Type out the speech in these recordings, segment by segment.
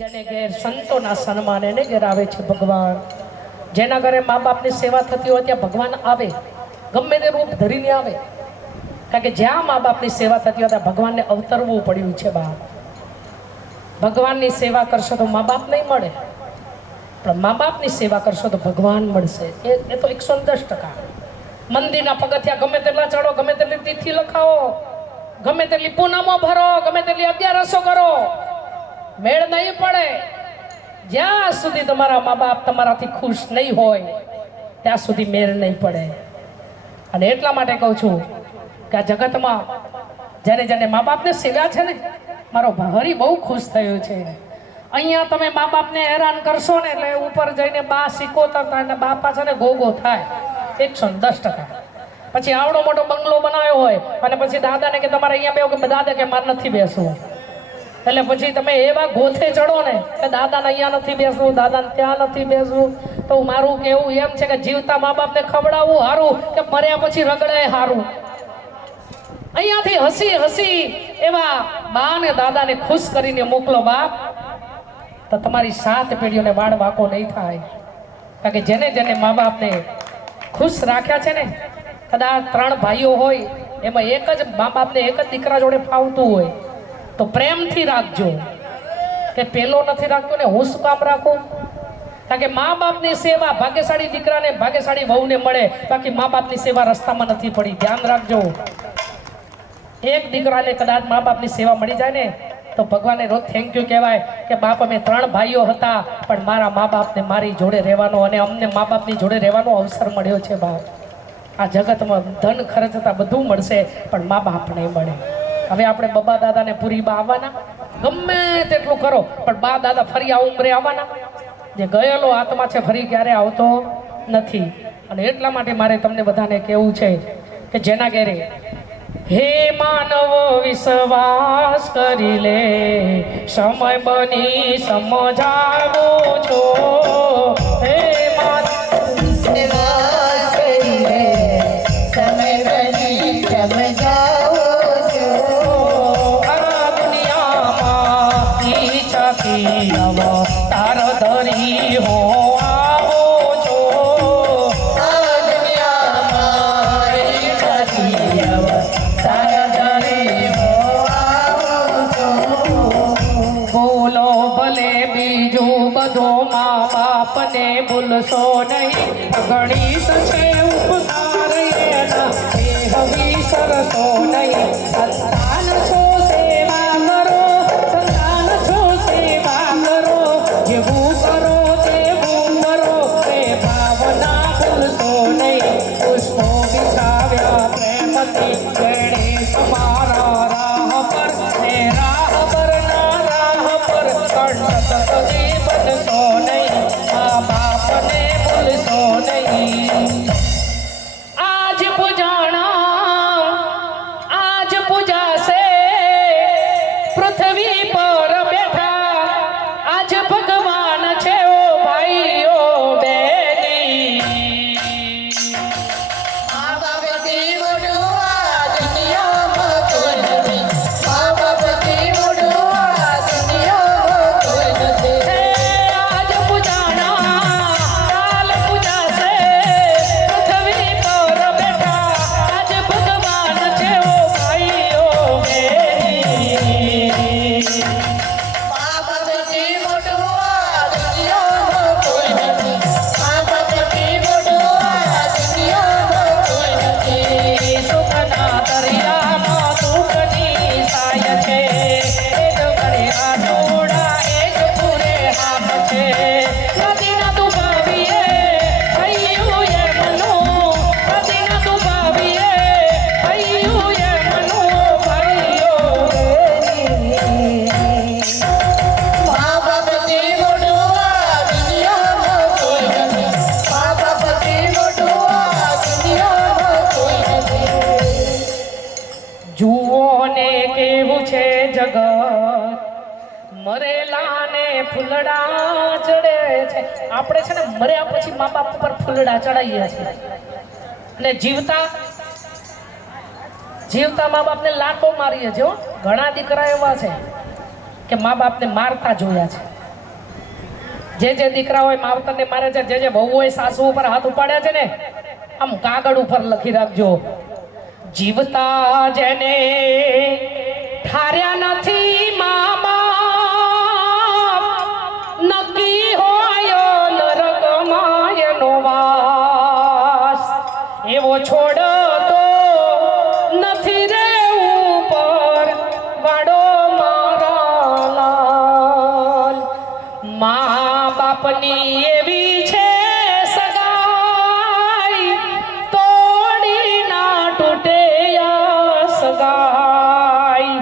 જેને ઘેર સંતોના સન્માન એને ઘેર આવે છે ભગવાન. જેના ઘરે મા બાપની સેવા થતી હોય ત્યાં ભગવાન આવે, ગમે તે રૂપ ધરીને આવે. કારણ કે જ્યાં મા બાપની સેવા થતી હોય ત્યાં ભગવાનને અવતરવું પડ્યું છે. બા ભગવાનની સેવા કરશો તો મા બાપ નહીં મળે, પણ મા બાપની સેવા કરશો તો ભગવાન મળશે. એ તો 110%. મંદિરના પગથિયા ગમે તેટલા ચડો, ગમે તેટલી તિથિ લખાવો, ગમે તેટલી પૂનમો ભરો, ગમે તેટલી અગિયારસો કરો, મેળ નહીં પડે. જ્યાં સુધી તમારા મા બાપ તમારાથી ખુશ નહીં હોય ત્યાં સુધી મેળ નહીં પડે. અને એટલા માટે કહું છું કે આ જગતમાં જેને જેને મા બાપને સેવા છે ને, મારો હરી બહુ ખુશ થયો છે. અહીંયા તમે મા બાપને હેરાન કરશો ને એટલે ઉપર જઈને બા સિકોતર થાય ને બાપા છે ને ગોગો થાય 110%. પછી આવડો મોટો બંગલો બનાવ્યો હોય અને પછી દાદાને કે તમારે અહીંયા બેહો, કે દાદા કે મારે નથી બેસવું. એટલે પછી તમે એવા ગોથે ચડો ને કે દાદાને અહીંયા નથી બેસવું, દાદાને ત્યાં નથી બેસવું. તો મારું કેવું એમ છે કે જીવતા મા બાપને ખવડાવવું સારું કે મર્યા પછી રગડાય સારું. અહીંયાથી હસી હસી એવા બા ને દાદાને ખુશ કરીને મોકલો બાપ, તો તમારી 7 પેઢીઓને વાળ વાંકો નહીં થાય. કારણ કે જેને જેને મા બાપને ખુશ રાખ્યા છે ને, કદાચ 3 ભાઈઓ હોય એમાં એક જ મા બાપને એક જ દીકરા જોડે ફાવતું હોય તો પ્રેમથી રાખજો. કે પેલો નથી રાખતો ને હું શું કામ રાખું? કારણ કે મા બાપની સેવા ભાગ્યશાળી દીકરાને ભાગ્યશાળી વહુને મળે, બાકી મા બાપની સેવા રસ્તામાં નથી પડી. ધ્યાન રાખજો. એક દીકરાને કદાચ મા બાપની સેવા મળી જાય ને તો ભગવાનને રોજ થેન્ક યુ કહેવાય કે બાપ અમે 3 ભાઈઓ હતા પણ મારા મા બાપને મારી જોડે રહેવાનો અને અમને મા બાપની જોડે રહેવાનો અવસર મળ્યો છે. બાપ આ જગતમાં ધન ખર્ચતા બધું મળશે પણ મા બાપ નહીં મળે. હવે આપણે બબા દાદાને પૂરી બા આવવાના, ગમે તેટલું કરો પણ બા દાદા ફરી આ ઉંમરે આવવાના. જે ગયેલો આત્મા છે ફરી ક્યારે આવતો નથી. અને એટલા માટે મારે તમને બધાને કહેવું છે કે જેના ઘેરે હે માનવ વિશ્વાસ કરી લે, સમય બની સમજાવો છો. હે માનવ વિશ્વાસ કરી લે, સમય બની સમજાવો છો. આ દુનિયામાં ઈચ્છાથી અવતાર ધરી હો આવો છો. આ દુનિયામાં ઈચ્છાથી અવતાર ધરી હો આવો છો. બોલો ભલે બીજું બધું મા બાપને ભૂલશો નહીં. ગણિત છે ઉપકાર એના એ હવી સરસો નહીં. સંતાન છો સેવા કરો, સંતાન છો સેવા કરો, જેવું કરો તેવું કરો, એ ભાવના ભૂલશો નહીં. પુષ્પો બિછાવ્યા પ્રેમથી ગણે તમારા રાહ પર, ને રાહ પર ના રાહ પર કંઠ સદી બનશો નહીં. મા બાપને ભૂલશો નહીં. આજ પૂજાણા આજ પૂજાશે પૃથ્વી પર બેઠા, આજ ભગવાન છે ઓ ભાઈઓ બેની. મા બાપથી મોટું આ દુનિયામાં કોઈ નથી, મા બાપથી મોટું આ દુનિયામાં કોઈ નથી. આજ પૂજાણા કાલ પૂજાશે પૃથ્વી પર બેઠા, આજ ભગવાન છે ઓ ભાઈઓ બેની. મા બાપથી મોટું આ દુનિયામાં કોઈ નથી, મા બાપથી મોટું આ દુનિયામાં કોઈ નથી. સુખના દરિયામાં દુઃખની સાય છે, એક ઘરે આટોડા એક પૂરે હામ છે. નદીના દુભાવીએ હૈયું એમનું, નદીના દુભાવીએ હૈયું એમનું ભાઈઓ બેની. મા બાપથી મોટું આ દુનિયામાં કોઈ નથી, મા બાપથી મોટું આ દુનિયામાં કોઈ નથી. જુઓ ને કેવું છે જગત, મરેલાને ફૂલડા ચડે છે. આપણે છે ને મર્યા પછી મા બાપ પર ફૂલડા ચડાવીએ છીએ અને જીવતા મા બાપને લાતો મારીએ છીએ. ઘણા દીકરા એવા છે કે મા બાપને મારતા જોયા છે, જે દીકરા હોય માવતરને મારે છે, જે વહુ હોય સાસુ ઉપર હાથ ઉપાડ્યા છે ને, આમ કાગળ ઉપર લખી રાખજો, જીવતા જેને ઠાર્યા નથી મા બાપ, નક્કી હોય નરકમાં એનો વાસ, એવો છોડ તો નથી રે ઉપર વાડો મારા લાલ, મા બાપની એવી છે સગાઈ, તોડી ના તૂટે આ સગાઈ,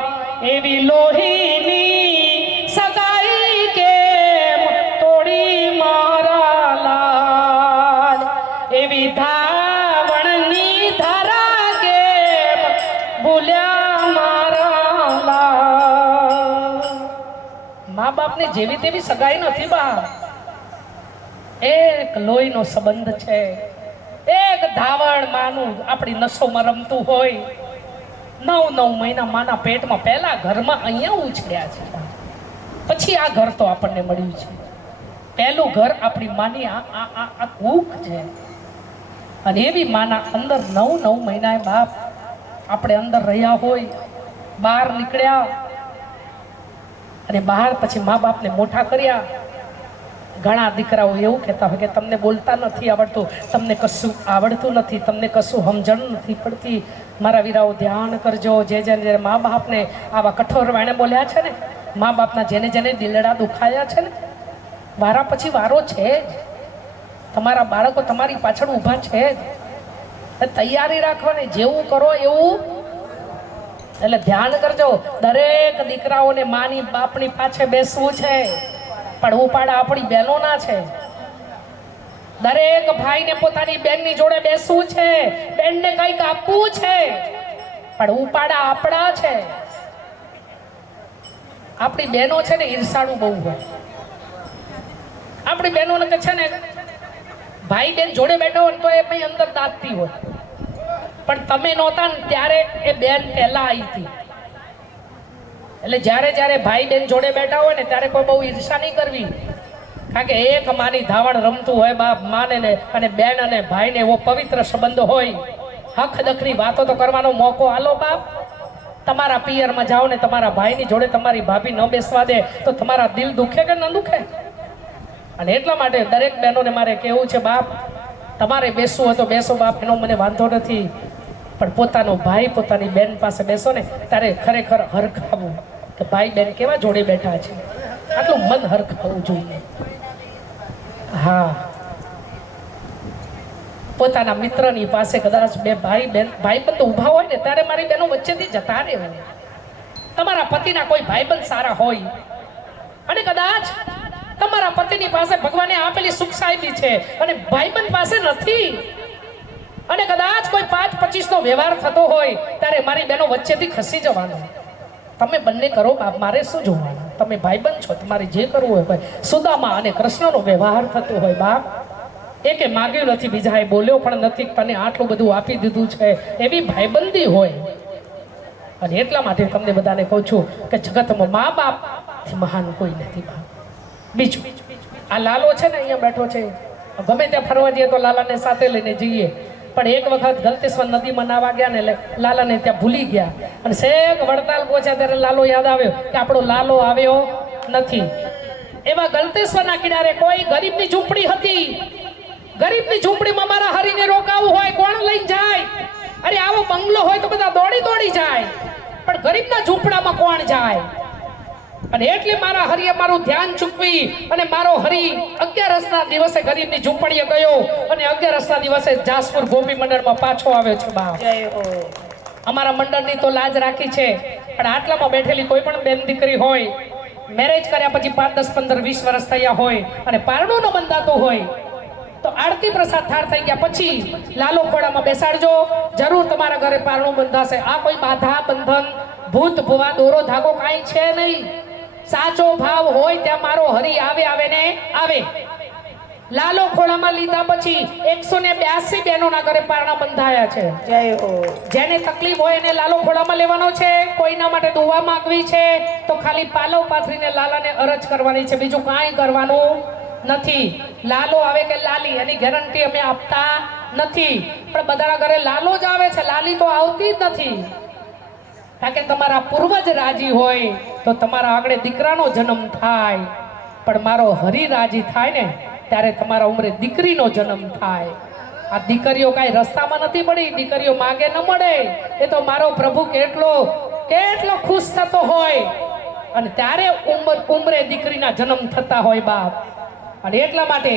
એવી લોહીની સગાઈ કેમ તોડી મારા લાલ, એવી ધાવણની ધારા કેમ ભૂલ્યા મારા લાલ. મા બાપની જેવી તેવી સગાઈ નથી બા, એક લોહીનો સંબંધ છે, એક ધાવણ માનું આપણી નસોમાં રમતું હોય. 9 મહિના માના પેટમાં પહેલા ઘરમાં અહીંયા ઉછળ્યા છે, પછી આ ઘર તો આપણને મળ્યું છે. પહેલું ઘર આપણી માની આ કૂખ છે, અને એવી માના અંદર 9 મહિના બાપ આપણે અંદર રહ્યા હોય, બહાર નીકળ્યા અને બહાર પછી મા બાપને મોટા કર્યા. ઘણા દીકરાઓ એવું કહેતા હોય કે તમને બોલતા નથી આવડતું, તમને કશું આવડતું નથી, તમને કશું સમજણ નથી પડતી. મારા વીરાઓ ધ્યાન કરજો, જે મા બાપને આવા કઠોર વાણે બોલ્યા છે ને, મા બાપના જેને જેને દિલડા દુખાયા છે ને, વારા પછી વારો છે જ. તમારા બાળકો તમારી પાછળ ઊભા છે જ, તૈયારી રાખવાની, જેવું કરો એવું. એટલે ધ્યાન કરજો, દરેક દીકરાઓને માની બાપની પાછળ બેસવું છે, પણ ઉપાડા આપણી બહેનોના છે. દરેક ભાઈને પોતાની બેનની જોડે બેસવું છે, બેનને કંઈક આપવું છે, પણ ઉપાડા આપણા છે. આપણી બહેનો છે ને ઈર્ષાળુ બહુ હોય. આપણી બહેનોને તો છે ને ભાઈ બેન જોડે બેઠો હોય તો એમાં અંદર દાંતતી હોય, પણ તમે નહોતા ને ત્યારે એ બેન પહેલા આવી હતી. એટલે જ્યારે ભાઈ બેન જોડે બેઠા હોય ને ત્યારે કોઈ બહુ ઈર્ષા નહીં કરવી, કારણ કે એક માની ધાવણ રમતું હોય બાપ માને ને, અને બેન અને ભાઈને એવો પવિત્ર સંબંધ હોય. હક દખની વાતો તો કરવાનો મોકો આલો બાપ. તમારા પિયરમાં જાઓ ને તમારા ભાઈની જોડે તમારી ભાભી ન બેસવા દે તો તમારા દિલ દુખે કે ન દુખે? અને એટલા માટે દરેક બહેનોને મારે કહેવું છે, બાપ તમારે બેસવું હોય તો બેસો બાપ, એનો મને વાંધો નથી, પણ પોતાનો ભાઈ પોતાની બેન પાસે બેસો ને ત્યારે ખરેખર હરખાવું કે ભાઈ બેન કેવા જોડે બેઠા છે, આટલું મન હરખાવું જોઈએ. હા, પોતાના મિત્રની પાસે કદાચ બે ભાઈબંધ ઊભા હોય ને ત્યારે મારી બહેનો વચ્ચેથી જતા રહેવું. તમારા પતિના કોઈ ભાઈબંધ સારા હોય અને કદાચ તમારા પતિની પાસે ભગવાને આપેલી સુખ સાહેબી છે અને ભાઈબંધ પાસે નથી, અને કદાચ કોઈ 5-25 નો વ્યવહાર થતો હોય ત્યારે મારી બહેનો વચ્ચેથી ખસી જવાનું. તમે બંને કરો બાપ, મારે શું જોવાનું? તમે ભાઈબંધ છો, તમારે જે કરવું હોય ભાઈ. સુદામા અને કૃષ્ણનો વ્યવહાર થતો હોય બાપ, એકે માગ્યું નથી, બીજાએ બોલ્યો પણ નથી, તને આટલું બધું આપી દીધું છે, એવી ભાઈબંધી હોય. અને એટલા માટે તમને બધાને કહું છું કે જગતમાં મા બાપથી મહાન કોઈ નથી બાપ. બીજું આ લાલો છે ને અહીંયા બેઠો છે, ગમે ત્યાં ફરવા જઈએ તો લાલાને સાથે લઈને જઈએ, પણ એક વખત ગલતેશ્વર નદીમાં નાવા ગયા ને એટલે લાલાને ત્યાં ભૂલી ગયા, અને શેક વડતાલ પહોંચ્યા ત્યારે લાલો યાદ આવ્યો કે આપણો લાલો આવ્યો નથી. એવા ગલતેશ્વરના કિનારે કોઈ ગરીબની ઝૂંપડી હતી. ગરીબની ઝૂંપડીમાં મારા હરીને રોકાવું હોય કોણ લઈને જાય? અરે આવો બંગલો હોય તો બધા દોડી જાય, પણ ગરીબના ઝૂંપડામાં કોણ જાય? અને એટલે મારા હરિએ મારું ધ્યાન ચૂકવી અને મારો હરી 11 દિવસે ગરીબની ઝૂંપડીએ ગયો, અને 11 દિવસે જાસપુર ગોપી મંડળમાં પાછો આવ્યો છે બાપ. અમારા મંડળની તો લાજ રાખી છે, પણ આટલામાં બેઠેલી કોઈ પણ બેન દીકરી હોય, મેરેજ કર્યા પછી 5, 10, 15, 20 વર્ષ થયા હોય અને પારણું ન બંધાતું હોય તો આરતી પ્રસાદ થાળ થઈ ગયા પછી લાલો ખોડામાં બેસાડજો, જરૂર તમારા ઘરે પારણું બંધાશે. આ કોઈ બાધા બંધન ભૂત ભુવા દોરો ધાગો કાંઈ છે નહીં. સાચો ભાવ હોય ત્યાં મારો હરી આવે ને આવે. લાલો ખોળામાં લીધા પછી 182 બહેનોના ઘરે પારણા બંધાયા છે. જય હો. જેને તકલીફ હોય એને લાલો ખોળામાં લેવાનો છે. કોઈના માટે દુઆ માંગવી છે તો ખાલી પાલવ પાથરીને લાલાને અરજ કરવાની છે, બીજું કાંઈ કરવાનું નથી. લાલો આવે કે લાલી એની ગેરંટી અમે આપતા નથી, પણ બધાના ઘરે લાલો જ આવે છે, લાલી તો આવતી જ નથી. કારણ કે તમારા પૂર્વજ રાજી હોય તો તમારા આગળ દીકરાનો જન્મ થાય, પણ મારો હરિ રાજી થાય ને ત્યારે તમારા ઉંમરે દીકરીનો જન્મ થાય. આ દીકરીઓ કાંઈ રસ્તામાં નથી પડી, દીકરીઓ માગે ન મળે. એ તો મારો પ્રભુ કેટલો ખુશ થતો હોય, અને ત્યારે ઉંમરે દીકરીના જન્મ થતા હોય બાપ. અને એટલા માટે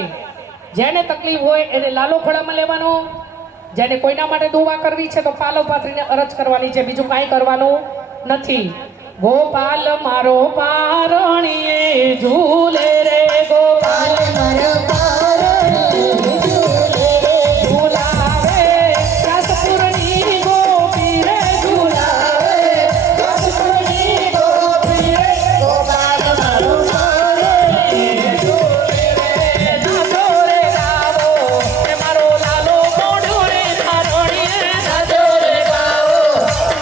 જેને તકલીફ હોય એને લાલો ખોળામાં લેવાનો, જેને કોઈના માટે દુઆ કરવી છે તો પાલો પાથરીને અરજ કરવાની છે, બીજું કાંઈ કરવાનું નથી. ગોપાલ મારો પારણીએ ઝૂલે રે, ગોપાલ મારો પારણીએ ઝૂલે રે, ઝૂલાવે રસપુરની ગોપી રે, ઝૂલાવે રસપુરની ગોપી રે, ગોપાલ મારો પારણીએ ઝૂલે રે, નાચો રે ગાવો એ મારો લાલો મોઢો રે પારણીએ, નાચો રે ગાવો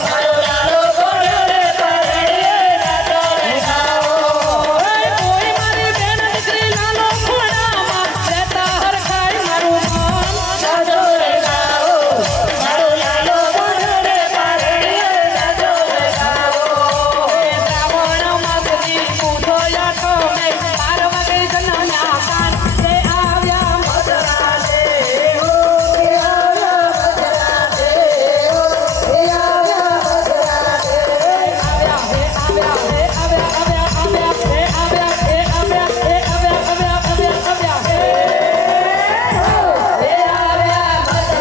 મારો લાલો મોઢો રે પારણીએ, નાચો રે ગાવો. કોઈ મારી બેન દીકરી લાલો ખોળામાં રહેતા હરખાય મારું મન, નાચો રે ગાવો મારો લાલો મોઢો રે પારણીએ, નાચો રે ગાવો. શ્રાવણ માસની પૂછો યાતો મેં બાર વાગે જન્મ્યા કાન તે આવ્યા મધરાતે, હો કે આવ્યા મધરાતે, હો કે આવ્યા મધરાતે, આવ્યા હે આવ્યા હે આવ્યા આવ્યા આવ્યા હે આવ્યા હે આવ્યા હે આવ્યા આવ્યા આવ્યા આવ્યા હે, હો હે આવ્યા મધરાતે,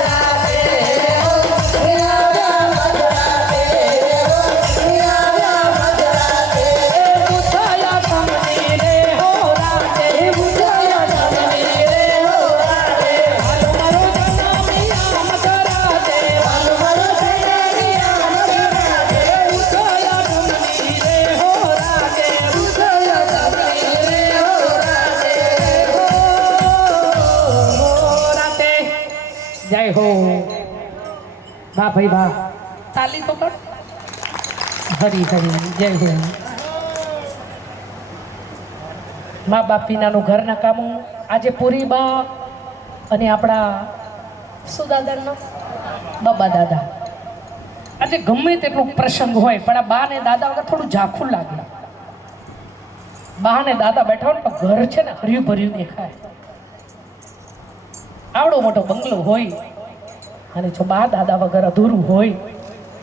હો હે આવ્યા મધરાતે, હો હે આવ્યા મધરાતે, પૂછાયા તમને રે હો રાતે, પૂછાયા તમને રે હો રાતે, હાલો મારો જન્મિયા મધરાતે, હાલો મારો જન્મિયા મધરાતે, પૂછાયા તમને રે હો રાતે, પૂછાયા તમને રે હો રાતે, હો રાતે. જય હો. વાહ ભાઈ વાહ, તાલી તો કર. હરી હરી જય હો. મા બાપ વિનાનું ઘરના કામો આજે પૂરી બા અને આપણા શું દાદાનો બાબા દાદા, આજે ગમે તેટલું પ્રસંગ હોય પણ આ બા ને દાદા વગર થોડું ઝાખું લાગે. બા ને દાદા બેઠા હોય તો ઘર છે ને હર્યું ભર્યું દેખાય. આવડો મોટો બંગલો હોય અને જો બા દાદા વગર અધૂરું હોય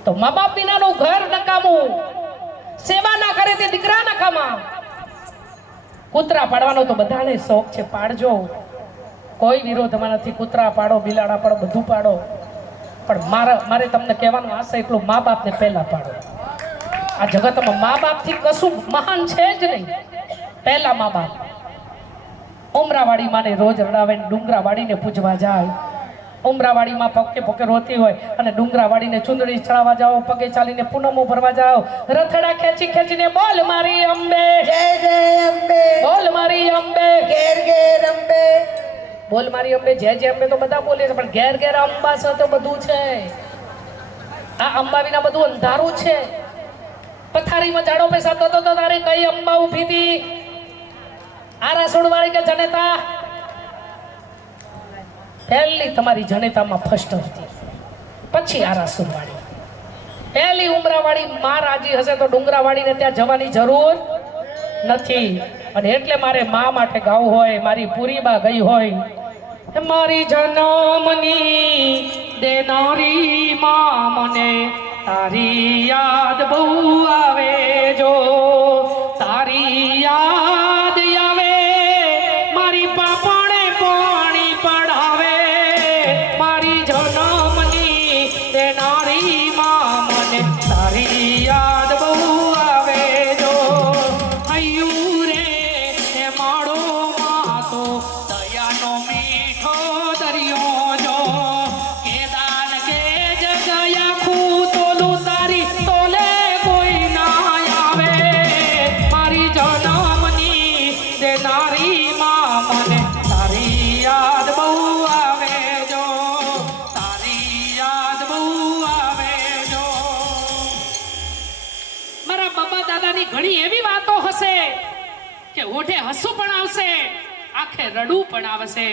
તો મા બાપ વિનાનું ઘર નકામું. સેવા ના કરે તે દીકરા નકામા. કૂતરા પાડવાનો તો બધાને શોખ છે, પાડજો, કોઈ વિરોધમાં નથી. કૂતરા પાડો, બિલાડા પાડો, બધું પાડો, પણ મારે તમને કહેવાનું આશા એટલું, મા બાપને પહેલા પાડો. આ જગતમાં મા બાપથી કશું મહાન છે જ નહીં. પહેલા મા બાપ. ઉમરાવાડી માને રોજ રડાવે, ડુંગરાવાડીને પૂજવા જાય. ઉમરાવાડીમાં પગે પગે રોતી હોય અને ડુંગરાવાડીને ચુંદડી ચડાવવા જાઓ, પગે ચાલીને પૂનમો ભરવા જાઓ, રથડા ખેંચી ખેંચીને બોલ મારી અંબે, જય જય અંબે, બોલ મારી અંબે, ઘેર ઘેર અંબે, બોલ મારી અંબે, જય જય અંબે તો બધા બોલે છે, પણ ઘેર ઘેર અંબા છે તો બધું છે. આ અંબા વિના બધું અંધારું છે. પથારીમાં જાડો પૈસા તો તારે કઈ અંબા ઊભી હતી? આ રસોડવાળી કે જનેતા? પહેલી તમારી જનેતામાં ફર્સ્ટ હતી, પછી આ રસોડવાળી. પહેલી ઉમરાવાળી માં રાજી હશે તો ડુંગરાવાળીને ત્યાં જવાની જરૂર નથી. અને એટલે મારે માં માટે ગાવું હોય, મારી પૂરી બા ગઈ હોય, મારી જન્મની દેનારી માં મને તારી યાદ બહુ આવે, જો તારી યાદ આવે મારી પાપણે પાણી પડાવે, મારી જન્મની દેનારી માં મને તારી યાદ બહુ આવે, જો હૈયું રે એ માળો માં તો દયાનો મીઠો દરિયો, જો કે દાન કે જગયા ખૂતોલું તારી તોલે કોઈ ના આવે, મારી જન્મની દેનારી માં મને તારી યાદ બહુ આવે, જો તારી યાદ બહુ આવે, જો. મારા બાબા દાદાની ઘણી એવી વાતો હશે કે ઓઠે હસવું પણ આવશે આખે રડવું પણ આવશે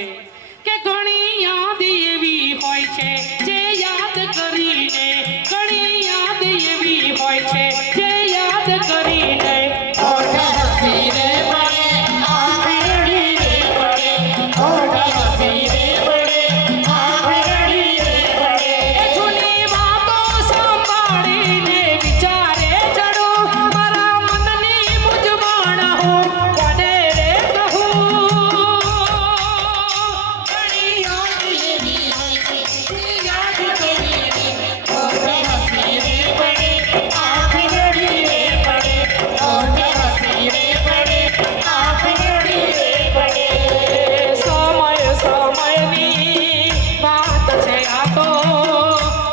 કે ઘણી યાદ એવી હોય છે જે યાદ કરીને, ઘણી યાદ એવી હોય છે જે યાદ કરીને ઓઢ હસીને પડે, આંખ રડીને પડે, ઓઢ હસીને પડે, આંખ રડીને પડે. એ જૂની વાતો સાંભળીને વિચારે ચડું, મારા મનની મૂંઝવણ હું કોને રે કહું. ઘણી યાદ એવી હોય છે જે યાદ કરીને ઓઢ હસીને પડે, આંખ રડીને પડે, ઓઢ હસીને પડે, આંખ રડીને પડે. સમયની વાત છે આ તો,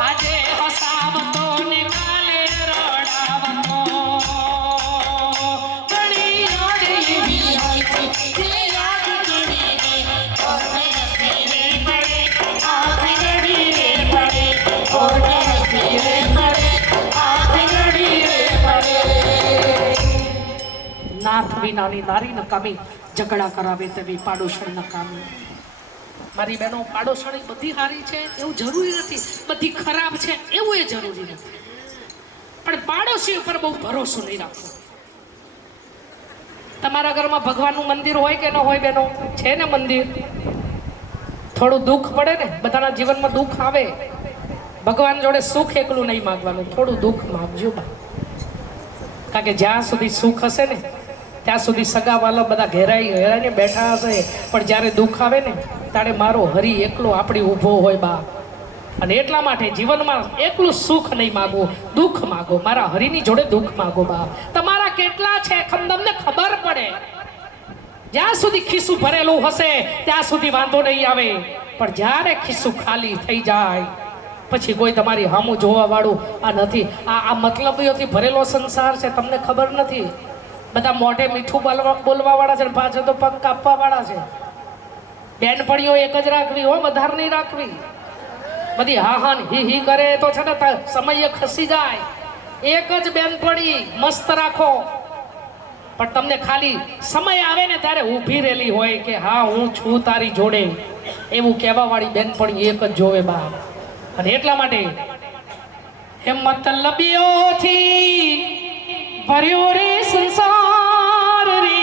આજે હસાવતો ને કાલે રડાવતો. ઘણી યાદ એવી હોય છે જે યાદ કરીને ઓઢ હસીને પડે, આંખ રડીને પડે, ઓઢ હસીને પડે, આંખ રડીને પડે. નાથ વિનાની નારી નકામી, ઝઘડા કરાવે તેવી પાડોશણ નકામી. મારી બહેનો, પાડોશણી બધી સારી છે એવું જરૂરી નથી, બધી ખરાબ છે એવું એ જરૂરી નથી, પણ પાડોશી ઉપર બહુ ભરોસો નહીં રાખવો. તમારા ઘરમાં ભગવાનનું મંદિર હોય કે ન હોય બહેનો? છે ને મંદિર? થોડું દુઃખ પડે ને, બધાના જીવનમાં દુઃખ આવે, ભગવાન જોડે સુખ એકલું નહીં માગવાનું, થોડું દુઃખ માગજો બા. કારણ કે જ્યાં સુધી સુખ હશે ને ત્યાં સુધી સગાવાલા બધા ઘેરાઈને બેઠા હશે, પણ જ્યારે દુઃખ આવે ને ત્યારે મારો હરી એકલો આપણી ઊભો હોય બા. અને એટલા માટે જીવનમાં એકલું સુખ નહીં માગવું, દુઃખ માગો. મારા હરીની જોડે દુઃખ માગો બા. તમારા કેટલા છે તમને ખબર પડે. જ્યાં સુધી ખિસ્સું ભરેલું હશે ત્યાં સુધી વાંધો નહીં આવે, પણ જ્યારે ખિસ્સું ખાલી થઈ જાય પછી કોઈ તમારી સામું જોવા વાળું આ નથી. આ મતલબીઓથી ભરેલો સંસાર છે, તમને ખબર નથી. બધા મોઢે મીઠું બોલવા વાળા છે, પાછળ તો પગ કાપવા વાળા છે. બેનપણીઓ એક જ રાખવી હો, વધારે નહીં રાખવી. બધી હા હા હી હી કરે તો છે ને સમય ખસી જાય. એક જ બેનપણી મસ્ત રાખો, પણ તમને ખાલી સમય આવે ને ત્યારે ઊભી રહેલી હોય કે હા હું છું તારી જોડે, એવું કહેવા વાળી બેનપણી એક જ જોવે બા. અને એટલા માટે હિંમત લબીઓથી ભર્યો રે સંસાર રે,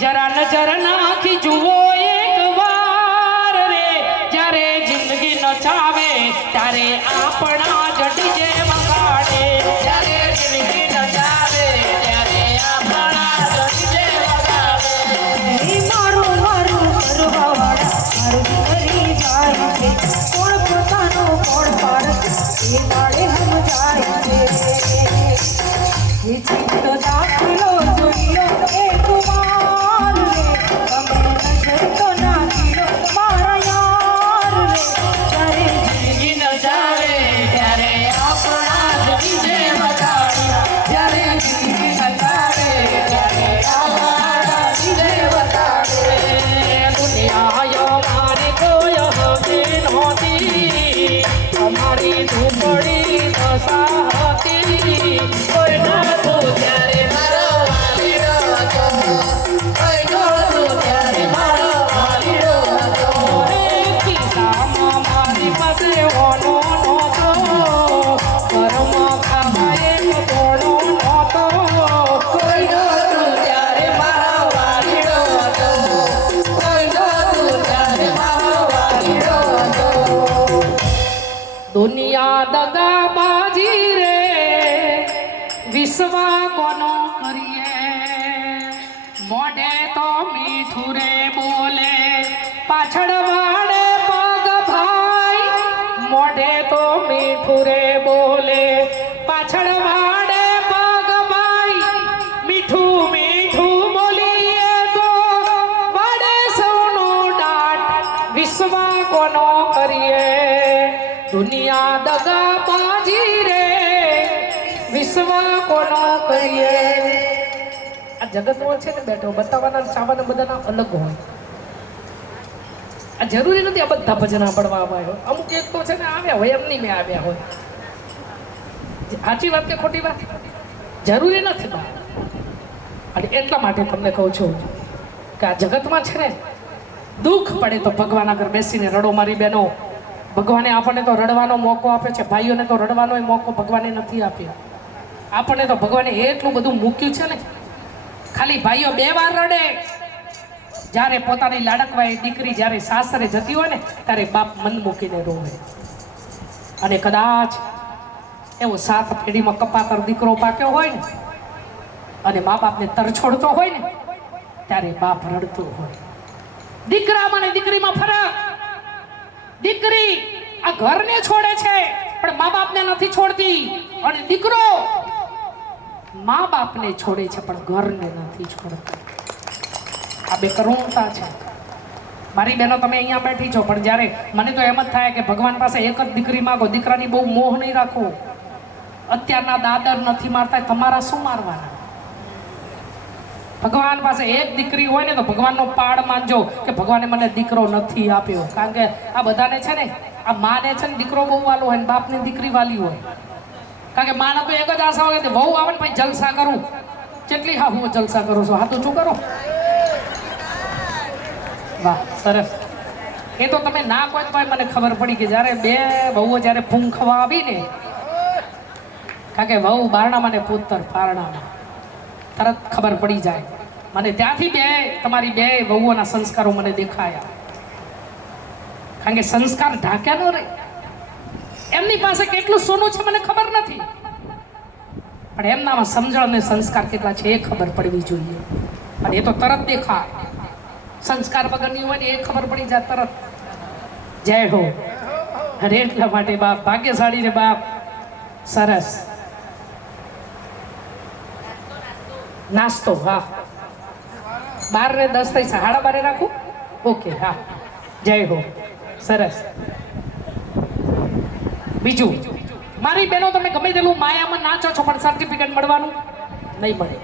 જરા નજર નાખી જુઓ એક વાર રે. જ્યારે જિંદગી નચાવે ત્યારે આપણા જડીજે વગાડે, જ્યારે જિંદગી નચાવે ત્યારે આપણા જડીજે વગાડે. મારું મારું કરવા વાળા મારું કરી જાય છે, કોણ પોતાનો કોણ પારખ એ વાળે સમજાય છે. તો દાખલો જોઈ લો એ કુમાર રે, તમે નજર તો નાખી લો મારા યાર રે. જ્યારે જિંદગી નચાવે ત્યારે આપણા જડીજે વગાડે, જ્યારે જિંદગી નચાવે ત્યારે આપણા જડીજે વગાડે. દુનિયા મારી કોઈ હતી નહોતી, અમારી ઝૂંપડી દશા હતી. કોઈ નહોતું ત્યારે મારો વાલીડો હતો, કોઈ નહોતું ત્યારે મારો વાલીડો હતો. ખિસ્સામાં મારી પાસે ઓનો નહોતો, ઘરમાં ખાવા એક ઘોડો નહોતો. કોઈ નહોતું ત્યારે મારો વાલીડો હતો, કોઈ નહોતું ત્યારે મારો વાલીડો હતો. દુનિયા દગાબાજી રે, વિશ્વા કોનો કરીએ. મોઢે તો મીઠું રે બોલે, પાછળ વાળે પગ ભાઈ. મોઢે તો મીઠું રે બોલે, પાછળ વાળે પગ ભાઈ. મીઠું મીઠું બોલીએ તો વાળે સૌનો દાટ, વિશ્વા કોનો કરીએ. દુનિયા દગાબાજી રે, વિશ્વા કોનો કરીએ. આ જગતમાં છે ને બેઠો બતાવવાના ચાવાના બધાના અલગ હોય. આ જરૂરી નથી આ બધા ભજન સાંભળવા આવ્યા હોય. અમુક એક તો છે ને આવ્યા હોય એમની મેં આવ્યા હોય. સાચી વાત કે ખોટી વાત? જરૂરી નથી બા. અને એટલા માટે તમને કહું છું કે આ જગતમાં છે ને દુઃખ પડે તો ભગવાન આગળ બેસીને રડો મારી બહેનો. ભગવાને આપણને તો રડવાનો મોકો આપ્યો છે, ભાઈઓને તો રડવાનો મોકો ભગવાને નથી આપ્યો. આપણને તો ભગવાને એટલું બધું મૂક્યું છે ને, ખાલી ભાઈઓ 2 વાર રડે. જ્યારે પોતાની લાડકવાઈ દીકરી જ્યારે સાસરે જતી હોય ને ત્યારે બાપ મન મૂકીને રોવે. અને કદાચ એવો 7 પેઢીમાં કપાતર દીકરો પાક્યો હોય ને અને મા બાપને તરછોડતો હોય ને ત્યારે બાપ રડતો હોય. દીકરામાં ને દીકરીમાં ફરક. દીકરી આ ઘરને છોડે છે પણ મા બાપને નથી છોડતી, અને દીકરો મા બાપને છોડે છે પણ ઘરને નથી છોડતા. આ બે કરુણતા છે. મારી બહેનો તમે અહીંયા બેઠી છો, પણ જ્યારે મને તો એમ જ થાય કે ભગવાન પાસે એક જ દીકરી માંગો. દીકરાની બહુ મોહ નહીં રાખો. અત્યારના દાદર નથી મારતા, તમારા શું મારવાના? ભગવાન પાસે એક દીકરી હોય ને તો ભગવાનનો પાડ માનજો કે ભગવાને મને દીકરો નથી આપ્યો. કારણ કે આ બધાને છે ને, આ માને છે ને દીકરો બહુ વાલો હોય ને બાપને દીકરી વાલી હોય. કારણ કે માને તો એક જ આશા હોય કે વહુ આવે ને ભાઈ જલસા કરું. કેટલી હા હું જલસા કરું છું, હા તો શું કરો? વાહ સરસ. એ તો તમે ના કોઈ તો મને ખબર પડી કે જ્યારે 2 વહુઓ જ્યારે પૂંખવા આવી ને, કારણ કે વહુ બારણામાં ને પુત્ર પારણામાં, તરત ખબર પડી જાય મને. ત્યાંથી તમારી 2 વહુઓના સંસ્કારો મને દેખાયા. કારણ કે સંસ્કાર ઢાંક્યા ન રહે. એમની પાસે કેટલું સોનું છે મને ખબર નથી, પણ એમનામાં સમજણ અને સંસ્કાર કેટલા છે એ ખબર પડવી જોઈએ. અને એ તો તરત દેખાય. સંસ્કાર વગરની હોય ને એ ખબર પડી જાય તરત. જય હો. અને એટલા માટે બાપ ભાગ્યશાળી રે બાપ. સરસ નાસ્તો. હા 12 ને 10 થઈ, 12:30 રાખું. ઓકે હા જય હો. સરસ. બીજું મારી બહેનો, તમે ગમે તેટલું માયામાં નાચો છો પણ સર્ટિફિકેટ મળવાનું નહીં મળે.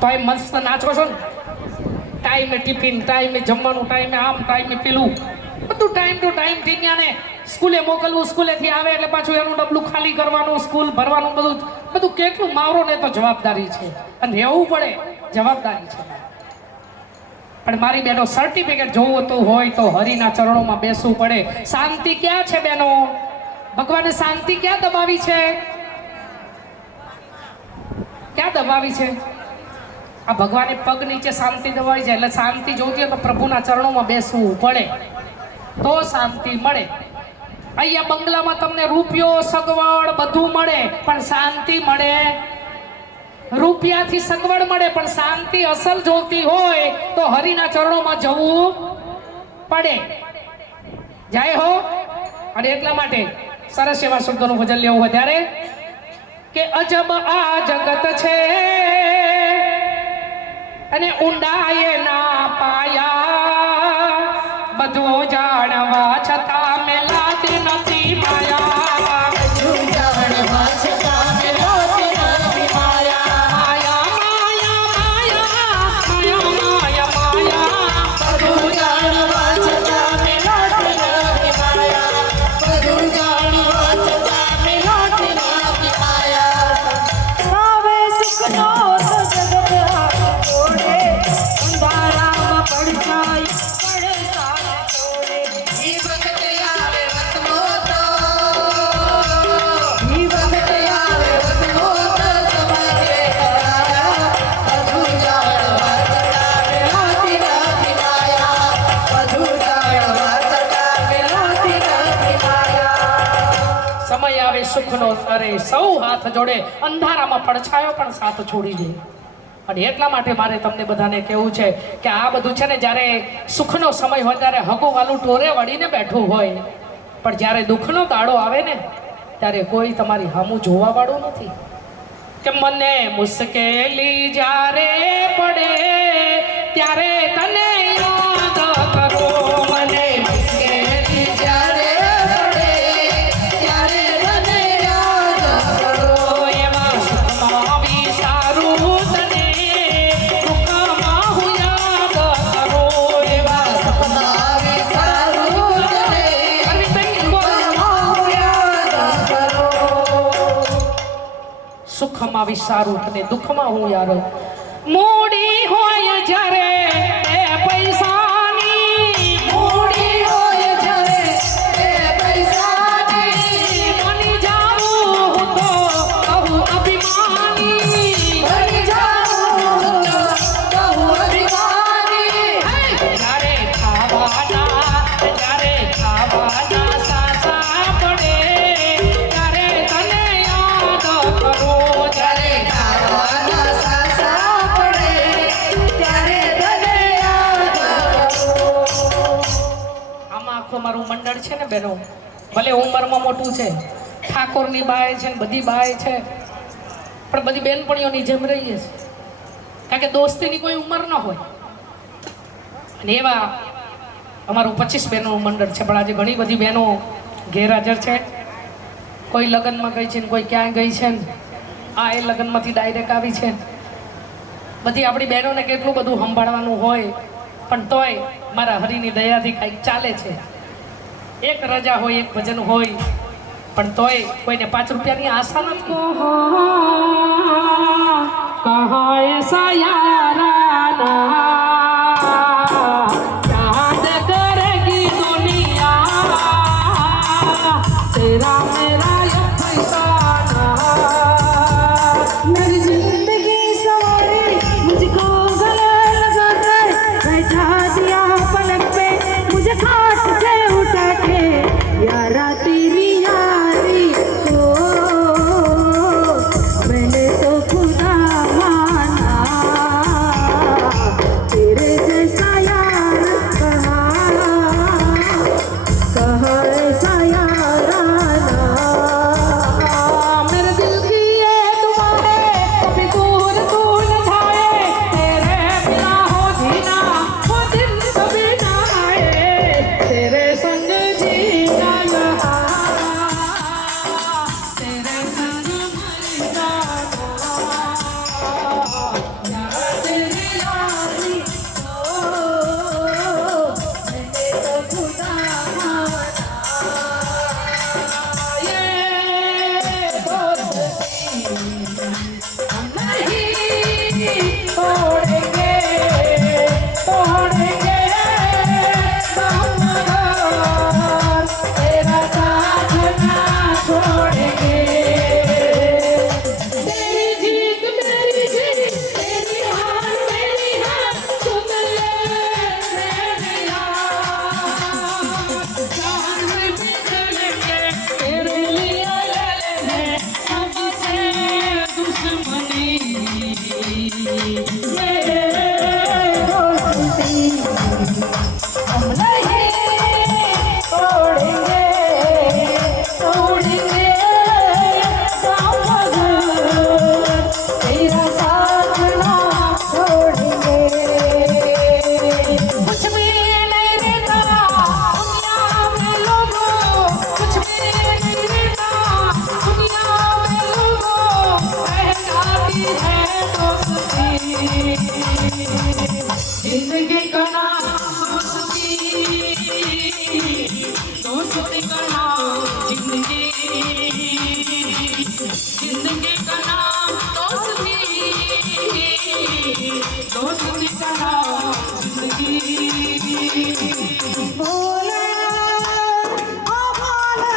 તો એ મસ્ત નાચો છો ને, ટાઈમે ટિફિન, ટાઈમે જમવાનું, ટાઈમે આમ, ટાઈમે પેલું, બધું ટાઈમ ટુ ટાઈમ. ટીનિયાને સ્કૂલે મોકલવું, સ્કૂલેથી આવે એટલે પાછું એનું ડબલું ખાલી કરવાનું, સ્કૂલ ભરવાનું, બધું કેટલું માવરો ને તો જવાબદારી છે. અને રહેવું પડે, જવાબદારી છે. પણ મારી બહેનો સર્ટિફિકેટ જોવું હોય તો હરિના ચરણોમાં બેસવું પડે. શાંતિ ક્યાં છે બહેનો? ભગવાને શાંતિ ક્યાં દબાવી છે? ક્યાં દબાવી છે? આ ભગવાને પગ નીચે શાંતિ દબાવી છે. એટલે શાંતિ જોતી હોય તો પ્રભુના ચરણોમાં બેસવું પડે તો શાંતિ મળે. અહીંયા બંગલામાં તમને રૂપિયો, સગવડ બધું મળે પણ શાંતિ મળે? રૂપિયાથી સગવડ મળે પણ શાંતિ અસલ જોતી હોય તો હરિના ચરણોમાં જવું પડે. જય હો. અને એટલા માટે સરસ એવા શબ્દોનું ભજન લેવું હોય ત્યારે કે અજબ આ જગત છે અને ઊંડાએ ના પાયા, બધું જાણવા છતાં મેલાતી નથી માયા. બધું જાણવા છતાં મેલાતી નથી માયા. માયા માયા માયા માયા માયા, બધું જાણવા છતાં મેલાતી નથી માયા. બધું જાણવા છતાં મેલાતી નથી માયા. આવે સુખનો તો જગત હાથ જોડે, અંધારામાં પડછાય પડસાર છોડે. ઈ વખત આવે વસમો તો, ઈ વખત આવે વસમો તો સમાજે કરાયા. બધું જાણવા છતાં મેલાતી નથી માયા. બધું જાણવા છતાં મેલાતી નથી માયા. સમય આવે સુખનો, અરે સૌ હાથ જોડે, અંધારામાં પડછાયો પણ સાથ છોડી દે. અને એટલા માટે મારે તમને બધાને કહેવું છે કે આ બધું છે ને, જ્યારે સુખનો સમય હોય ત્યારે હગો વાલું ટોરે વળીને બેઠું હોય, પણ જ્યારે દુઃખનો દાડો આવે ને ત્યારે કોઈ તમારી સામું જોવા વાળું નથી. કે મને મુશ્કેલી જ્યારે પડે ત્યારે તને યાદ કરો. મને મુશ્કેલી જ્યારે પડે ત્યારે તને યાદ કરો. એવા સુખમાં વિચારું તને, દુઃખમાં હું યાદ કરું. એવા સપના વિચારું તને, અને તને બોલ. હું યાદ કરો. સુખમાં વિચારું તને, દુઃખમાં હું યાદ. મૂડી હોય જ્યારે આખું મારું મંડળ છે ને બહેનો, ભલે ઉંમરમાં મોટું છે, ઠાકોરની બાય છે ને બધી બાય છે, પણ બધી બેનપણીઓની જેમ રહીએ છે, કારણ કે દોસ્તીની કોઈ ઉંમર ન હોય. અને એવા અમારું 25 બહેનોનું મંડળ છે, પણ આજે ઘણી બધી બહેનો ગેરહાજર છે. કોઈ લગ્નમાં ગઈ છે ને કોઈ ક્યાંય ગઈ છે ને આ એ લગ્નમાંથી ડાયરેક્ટ આવી છે. બધી આપણી બહેનોને કેટલું બધું સંભાળવાનું હોય, પણ તોય મારા હરિની દયાથી કાંઈક ચાલે છે. એક રજા હોય, એક ભજન હોય, પણ તોય કોઈને 5 રૂપિયાની આશા નથી. કહા એસા યારાના યાદ કરેગી દુનિયા તેરા મેરા યે ફૈસાના. मेरी जिंदगी सवारे मुझको गले लगा कर बैठा दिया पलक पे मुझे खाट से उठा के यारा तेरी यारी को मैंने तो खुदा माना तेरे जैसा यार कहा ऐसा याराना. मेरे दिल की ये दुआ है कभी दूर तू न जाए, तेरे बिना हो जीना वो दिन कभी ना आए, तेरे संग जीना यहाँ, तेरे संग मरना यहाँ, तेरी यारी मैंने तो खुदा ये दोस्ती हम नहीं तोड़ेंगे, तोड़ेंगे हम मगर तेरा साथ ना छोड़ेंगे. तेरी जीत मेरी जीत, तेरी हार मेरी हार, सुन ले मेरे यार. जान भी चलेंगे तेरे लिए ले लेंगे सबसे दुश्मनी. ये दोस्ती हम नहीं तोड़ेंगे, तोड़ेंगे हम मगर तेरा साथ ना छोड़ेंगे. कुछ भी नहीं रहता दुनिया में लोगों, कुछ भी नहीं रहता दुनिया में लोगों, रह जाती है दोस्ती. जिंदगी का नाम दोस्ती, दोस्ती का नाम जिंदगी, जिंदगी का नाम दोस्ती, दोस्ती का नाम जिंदगी. बोला ओ बोला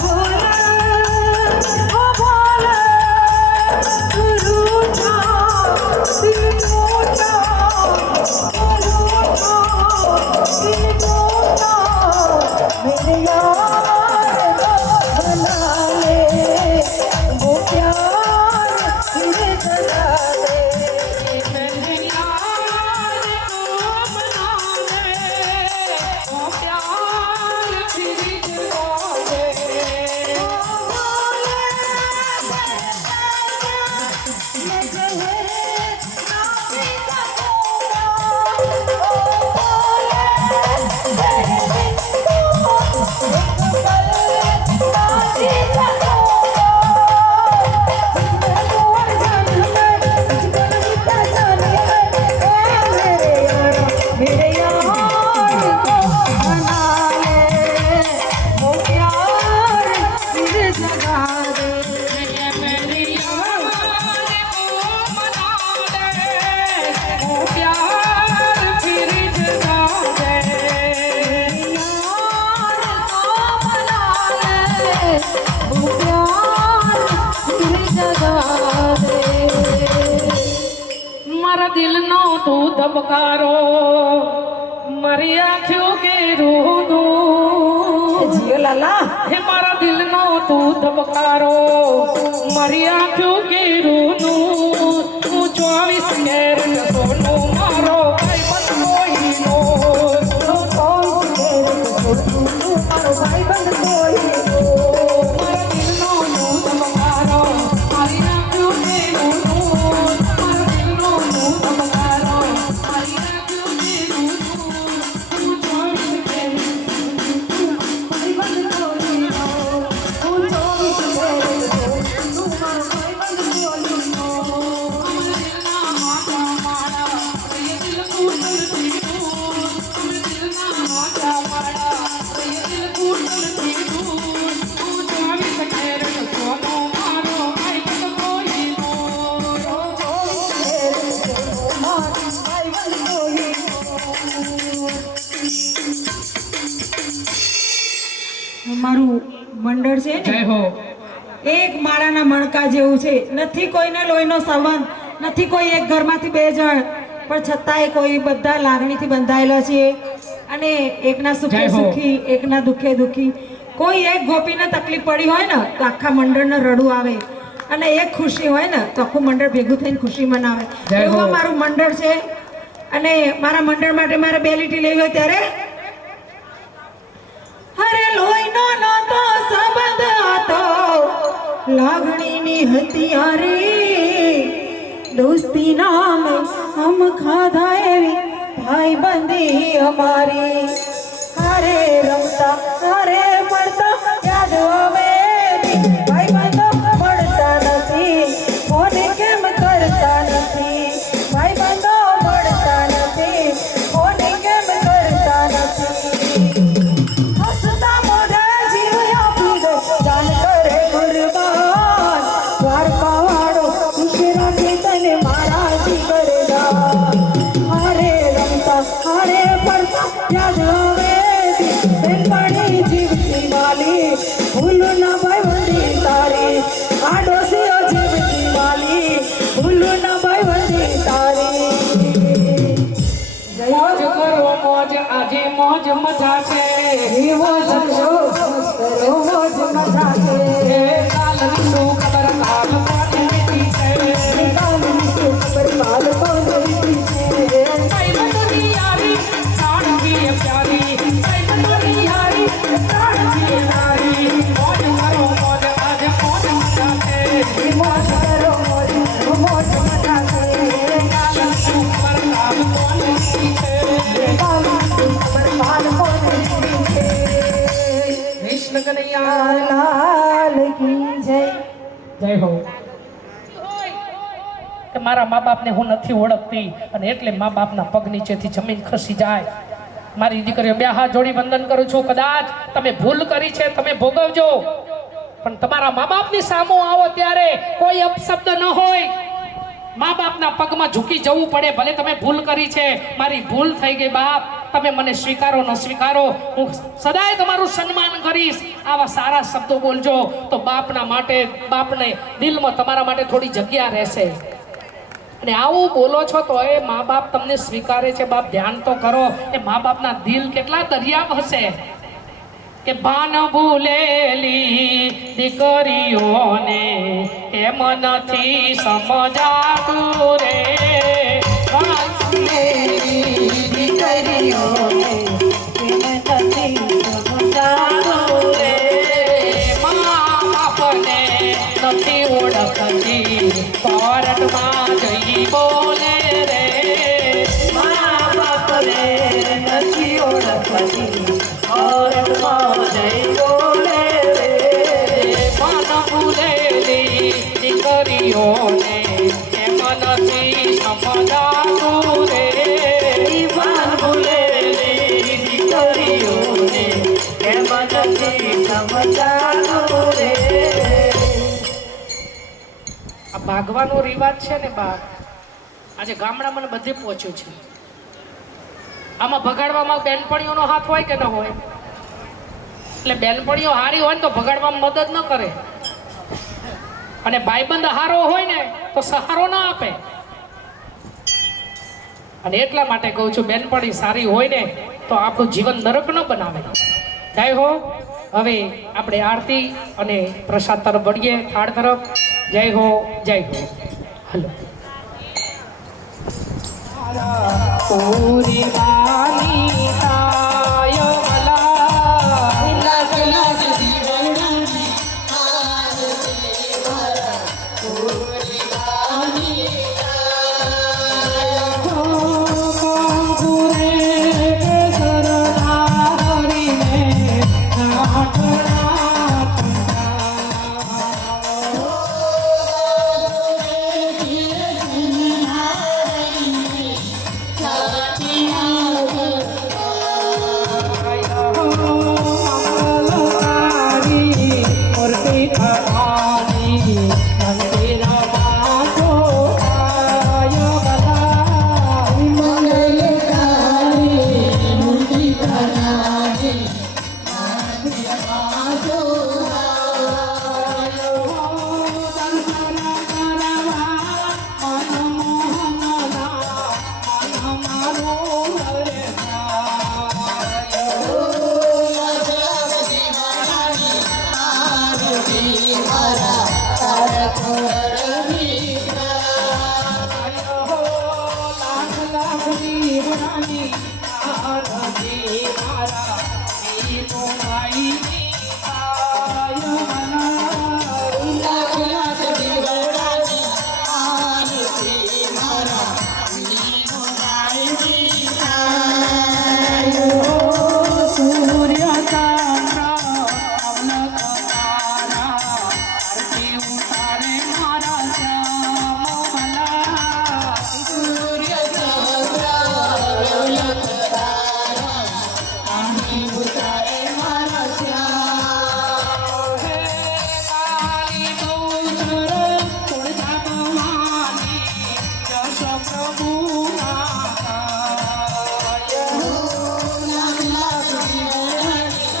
बोला ओ बोला तू रूठा दिल टूटा रूठा दिल टूटा मेरे यार बना ले वो प्यार फिर जगा ले. मेरे यार को मना ले, वो प्यार फिर जगा दे. मेरे यार को बना ले वो प्यार फिर जगा दे. मेरे यार को मना ले, वो प्यार फिर जगा दे. यार को बना ले वो प्यार फिर जगा दे. મારા દિલનો તું ધબકારો, મારી આંખો કે રૂનું. जियो लाला હે મારા દિલનો તું ધબકારો, મારી આંખો કે રૂનું. તું 24 કેરેટ સોનું, મારો કઈ મત કોઈનો. तो મંડળ છે ને જય હો એક માળાના મણકા જેવું છે. નથી કોઈને લોહીનો સંબંધ, નથી કોઈ એક ઘરમાંથી બે જણ, પણ છતાંય કોઈ બધા લાગણીથી બંધાયેલા છીએ. અને એકના સુખે જય હો. સુખી, એકના દુઃખે દુઃખી. કોઈ એક ગોપીને તકલીફ પડી હોય ને તો આખા મંડળને રડવું આવે, અને એક ખુશી હોય ને તો આખું મંડળ ભેગું થઈને ખુશી મનાવે. જય હો. એવું મારું મંડળ છે. અને મારા મંડળ માટે મારે 2 લીટી લેવી હોય ત્યારે અરે લોહીનો નહોતો સંબંધ હતો, લાગણીની હતિયારી, દોસ્તી નામ હમ ખાધા એવી ભાઈબંધી અમારી. હારે રમતા હારે પડતા યાદ આવે, ભાઈબંધો મળતા નથી, કોને કેમ કરતા નથી, ભાઈબંધો મળતા નથી, કોને કેમ કરતા નથી. હસતા મોઢે જીવ આપી દે, જાન કરે કુરબાન, દ્વારકાવાળો ખુશ રાખે તને મારા જીગરદાન. હારે રમતા હારે પડતા યાદ આવે, બેનપણી જીવતી વાલી, ભૂલું ના ભાઈબંધી તારી, આ ડોસીઓ જીવતી વાલી, ભૂલું ના ભાઈબંધી તારી. મોજ કરો મોજ, આજે મોજ મજા છે. મોજ કરો મોજ મજા છે, એ કાલની શું ખબર, કાલ કોની વીતી છે. કાલની શું ખબર, કાલ કોની વીતી છે. ભાઈબંધોની યારી, જાણવી એ પ્યારી. ભાઈબંધોની યારી, જાણવી એ પ્યારી. મોજ કરો મોજ, આજે મોજ મજા છે. મોજ કરો મોજ મજા છે, કાલની શું ખબર, કાલ કોની વીતી છે. કાલની શું ખબર, કાલ કોની વીતી છે. કૃષ્ણ કનૈયા લાલ કી જય. જય હો. કે મારા મા બાપને હું નથી ઓળખતી અને એટલે મા બાપના પગ નીચેથી જમીન ખસી જાય. મારી દીકરીઓ 2 હાથ જોડી વંદન કરું છું. કદાચ તમે ભૂલ કરી છે, તમે ભોગવજો, પણ તમારા મા બાપની સામું આવો ત્યારે કોઈ અપશબ્દ ન હોય. મા બાપના પગમાં ઝૂકી જવું પડે. ભલે તમે ભૂલ કરી છે, મારી ભૂલ થઈ ગઈ બાપ, તમે મને સ્વીકારો ન સ્વીકારો, હું સદાય તમારું સન્માન કરીશ. આવા સારા શબ્દો બોલજો તો બાપના માટે, બાપને દિલમાં તમારા માટે થોડી જગ્યા રહેશે. અને આવું બોલો છો તો એ મા બાપ તમને સ્વીકારે છે. બાપ ધ્યાન તો કરો, એ મા બાપના દિલ કેટલા દરિયા હશે. કે ભાન ભૂલેલી દીકરીઓને એમ નથી સમજાતું રે. ભાન ભૂલેલી દીકરીઓને એમ નથી સમજાતું રે. મા બાપને નથી ઓળખતી, કોર્ટમાં જઈ બોલે રે. મા બાપને નથી ઓળખતી, કોર્ટમાં જઈ બોલે રે. મન ભૂલેલી દીકરીઓને એમ નથી સમજાતું રે. મન ભૂલેલી દીકરીઓને એમ નથી સમજાતું રે. આ ભાગવાનો રિવાજ છે ને બાપ, આજે ગામડામાં બધે પહોંચ્યું છે. આમાં ભગાડવામાં બેનપણીઓનો હાથ હોય કે ન હોય? એટલે બેનપણીઓ હારી હોય ને તો ભગાડવામાં મદદ ન કરે, અને ભાઈબંધ હારો હોય ને તો સહારો ના આપે. અને એટલા માટે કહું છું, બેનપણી સારી હોય ને તો આપણું જીવન નરક ન બનાવે. જય હો. હવે આપણે આરતી અને પ્રસાદ તરફ વળીએ, થાળ તરફ. જય હો, જય હો. હલો. પૂરી રાની તાય મલા, લાખ લાખ દીવડાની આજ દેવરા, પૂરી રાની Thank you. મારું હરે થાય. આરતી મારા તારકોરની હો લાખ લાખ દીવડાની આરતી મારા દીનો ભાઈની થાય મના. લાખ લાખ દીવડાની આરતી મારા વીરભાઈની થાય. સૂર્ય ચંદ્ર અવલક તારા આરતી ઉતારે મારા શ્યામ મલા. સૂર્ય ચંદ્ર અવલખ તારા આરતી ઉતારે મારા શ્યામ. હે કાલી ગૌચર તુળજા ભવાની જશ પ્રભુના થાય. લાખ લાખ દીવડાની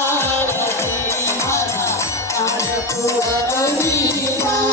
આરતી મારા તારકોરની થાય.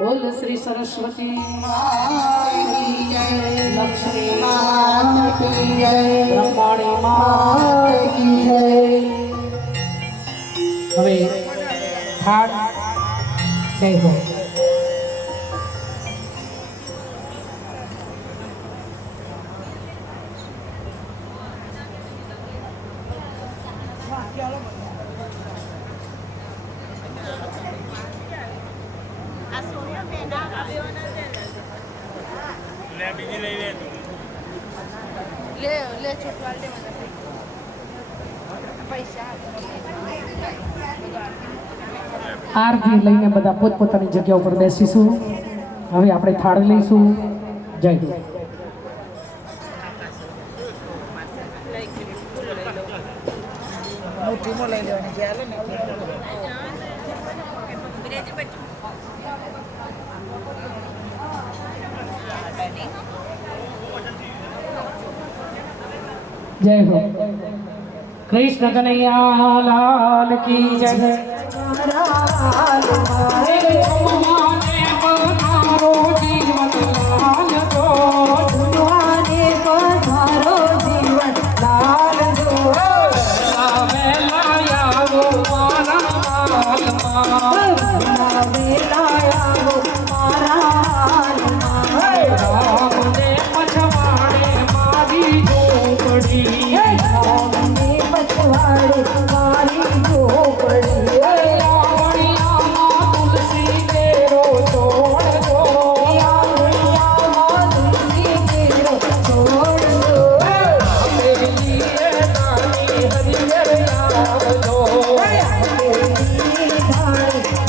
બોલ શ્રી સરસ્વતી લક્ષ્મી બ્રહ્માણી હવે થાળ કહેવો. લે છોટવાલ દે મને પૈસા આરતી લઈને બધા પોતપોતાની જગ્યા ઉપર બેસીશું. હવે આપણે થાળી લઈશું. જય હિન્દ. મુઠ્ઠીમાં લઈ લેવાની છે હાલો ને જય હો. કૃષ્ણ કનૈયા લાલ કી જય.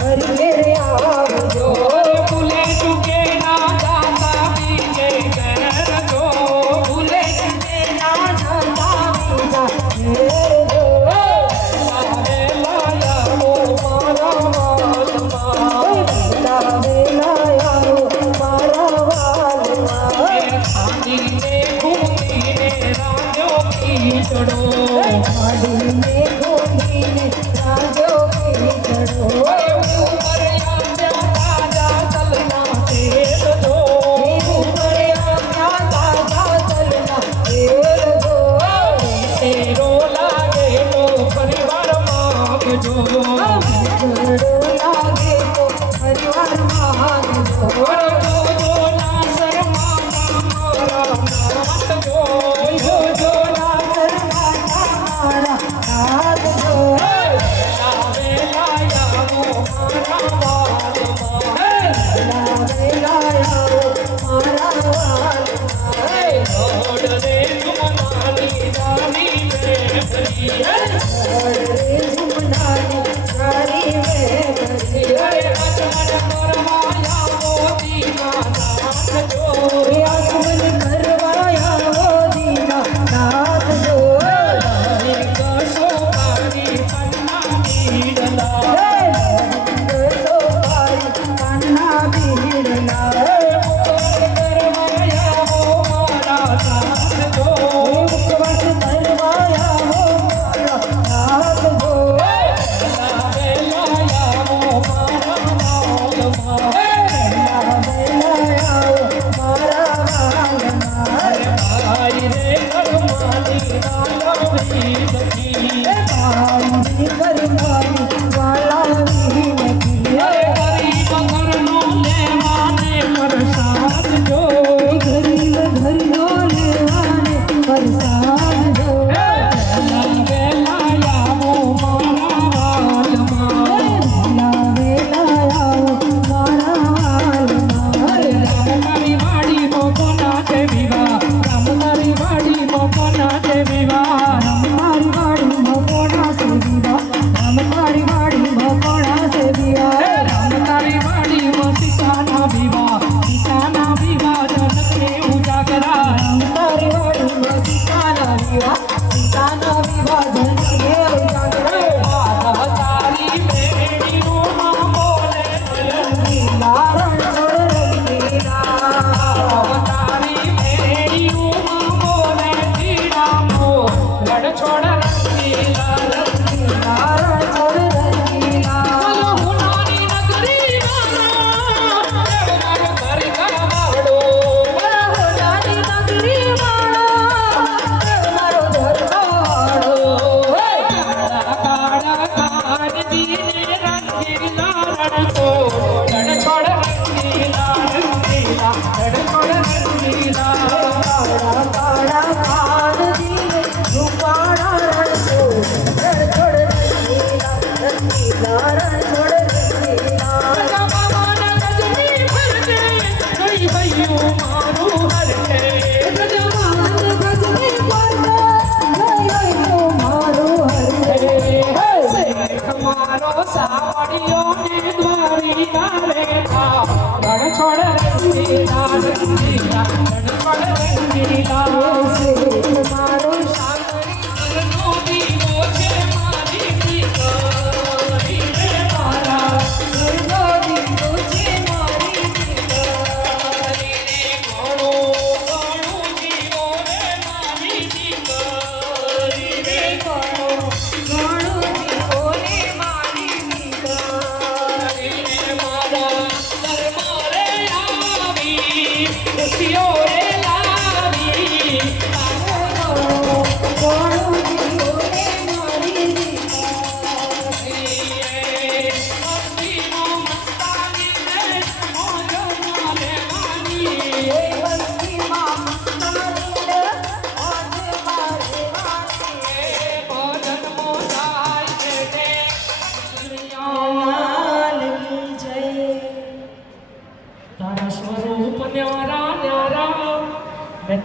हरि मेरे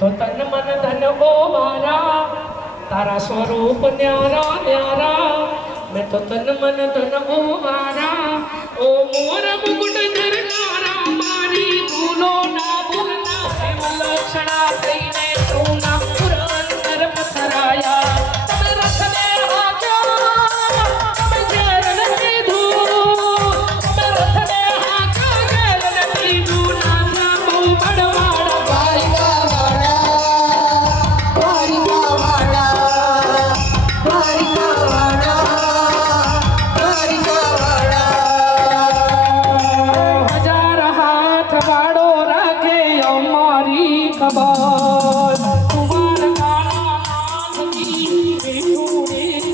તો તન મન ધન ઓ મારા તારા સ્વરૂપ ન્યારા ન્યારા મેં તો તન મન ધન ઓ મારા ઓ મોર મુકુટ ધરનારા મારી ભૂલો ના ભૂલના પ્રેમ લક્ષણા થઈને તું ના પુરંદર પથરાયા તમે રથને હાક્યા તમે જેરન કીધું તમે રથને હાક્યા જેરન કીધું નાના બહુ બડવાડા હજાર હાથ વાળો રાખે અમારી ખબર કુંવર કાના નાથની બેઠું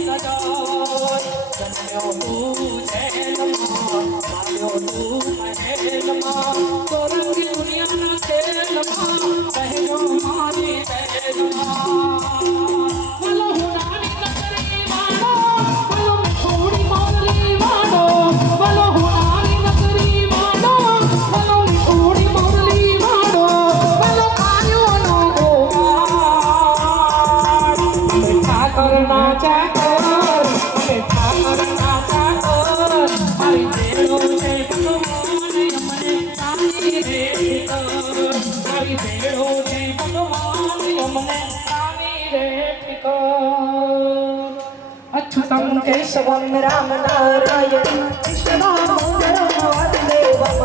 સજાય જન્મ્યો તું જેલમાં માર્યો તું મહેલમાં તોરંગી દુનિયાના ખેલમાં બહેનો મારી બહેનમાં બોલો હુનાની નગરી વાળો બોલો થોડી મોરલી વાળો બોલો હુનાની નગરી વાળો બોલો થોડી મોરલી વાળો બોલો આયોનો ગોવાળ અમે ઠાકર ના ચાકર અમે ઠાકર ના ચાકર મારી દેવો છે ભગવાન અમને સાની રે ઠીકર મારી દેવો છે ભગવાન અમને સાની રે ઠીકર અચ્યુતમ કેશવમ રામ નારાયણ કૃષ્ણદામોદરમ વાસુદેવમ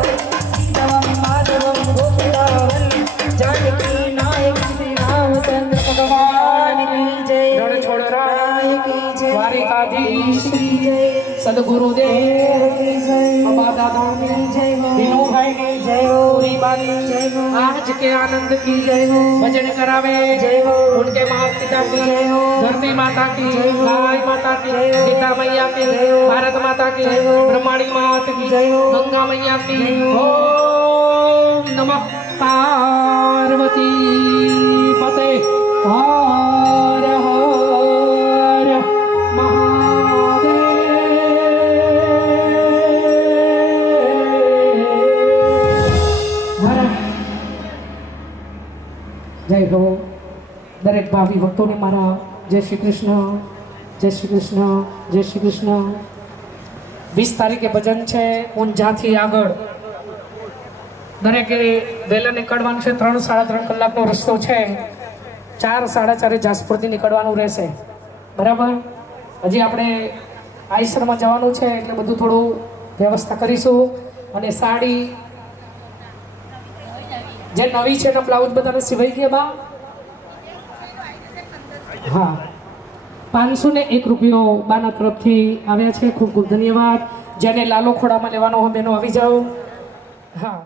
સીતામ માધવમ ગોપીનાથમ જાનકી નાયક શ્રી રામચંદ્ર ભગવાન કી જય રણ છોડ રાય કી જય દ્વારિકાધીશ કી જય સદગુરુદેવ કી જય બાબા દાદા કી જય दिनों भाई की जय हो पूरी बारी जय हो आज के आनंद की जय हो भजन करावे जय हो उनके माता पिता की जय हो धरती माता की जय हो गाय माता की जय हो गीता मैया की जय हो भारत माता की जय हो ब्रह्माणी माता की जय हो गंगा मैया की जय हो ओम नमः पार्वती पते हर हर જય હો દરેક ભાવિ ભક્તોને મારા જય શ્રી કૃષ્ણ જય શ્રી કૃષ્ણ જય શ્રી કૃષ્ણ 20 તારીખે ભજન છે ઊંઝાથી આગળ દરેકે વહેલા નીકળવાનું છે 3-3.5 કલાકનો રસ્તો છે 4-4:30 જાસપુરથી નીકળવાનું રહેશે બરાબર હજી આપણે આશ્રમમાં જવાનું છે એટલે બધું થોડું વ્યવસ્થા કરીશું અને સાડી જે નવી છે એના બ્લાઉઝ બધાને સિવાઈ ગયા બા હા 501 રૂપિયો બાના તરફથી આવ્યા છે ખૂબ ખૂબ ધન્યવાદ જેને લાલો ખોડામાં લેવાનો હોય બેનો આવી જાઓ હા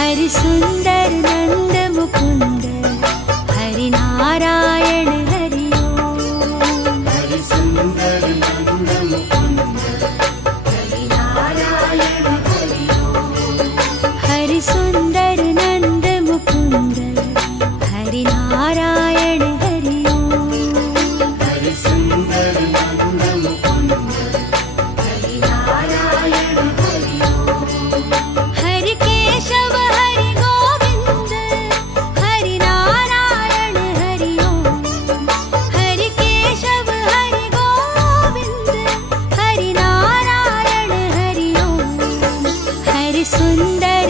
हरि सुंदर नंद मुकुंद हरि नारायण हरि ओम हरि सुंदर नंद मुकुंद हरि नारायण हरि ओम हरि सुंदर नंद मुकुंद हरि नारायण हरि ओम हरि सुंदर नंद मुकुंद हरि नारायण हरि ओम हरि केशव हरि गोविंद हरि नारायण हरि ओम हरि केशव हरि गोविंद हरि नारायण हरि ओम हरि सुंदर